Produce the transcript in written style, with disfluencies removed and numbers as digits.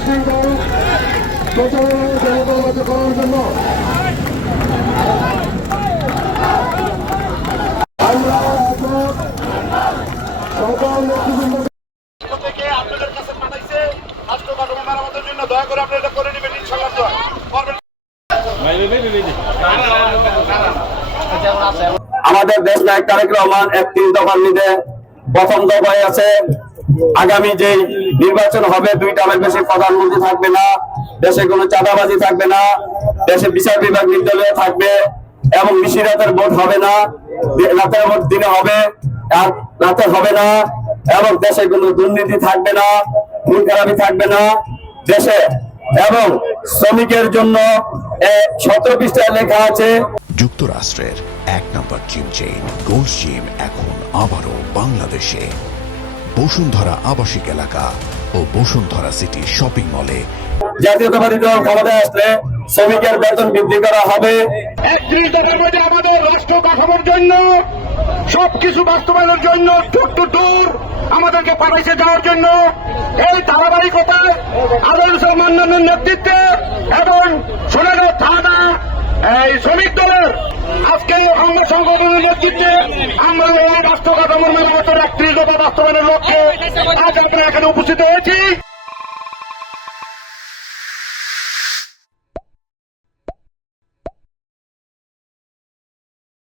বিশৃঙ্খল প্রচারণা জনগণ করার জন্য আমরা সকল নেতৃবৃন্দ থেকে আপনাদের কাছে পাঠাইছে রাষ্ট্র কাঠামো মেরামতের জন্য দয়া করে আপনারা এটা করে নেবেন ইনশাআল্লাহ। আমাদের দেশ নায়ক তারেক রহমান ৩১ দফার নিতে প্রথম দফায় আছে আগামী যে নির্বাচন হবে 2 টার্মের বেশি প্রধানমন্ত্রী থাকবে না, দেশে কোনো চাঁদাবাজি থাকবে না, দেশে বিচার বিভাগ নির্দলীয় থাকবে এবং বেশি রাতের ভোট হবে না, রাতের ভোট দিনে হবে আর রাতে হবে না এবং দেশে কোনো দুর্নীতি থাকবে না, খুন খারাপি থাকবে না দেশে। এবং শ্রমিকের জন্য 17 পৃষ্ঠায় লেখা আছে যুক্তরাষ্ট্রের 1 নম্বর জিম চেইন গোল্ড জিম এখন আবারও বাংলাদেশে বসুন্ধরা আবাসিক এলাকা ও বসুন্ধরা সিটি শপিং মলে। জাতীয়তাবাদী দল ক্ষমতায় আসলে শ্রমিকের বেতন বৃদ্ধি করা হবে। 31 দফার মধ্যে আমাদের রাষ্ট্র কাঠামোর জন্য সবকিছু বাস্তবায়নের জন্য দূর আমাদেরকে পাঠাইছে যাওয়ার জন্য এই ধারাবাহিকতায় আদল মান্নানের নেতৃত্বে এবং সোনাগাঁও থানা এই শ্রমিক দলের আজকে অঙ্গ সংগঠনের নেতৃত্বে আমরা এই রাষ্ট্র কাঠামোর মেরামতের 31 দফা বাস্তবায়নের লক্ষ্যে আজ আমরা এখানে উপস্থিত হয়েছি।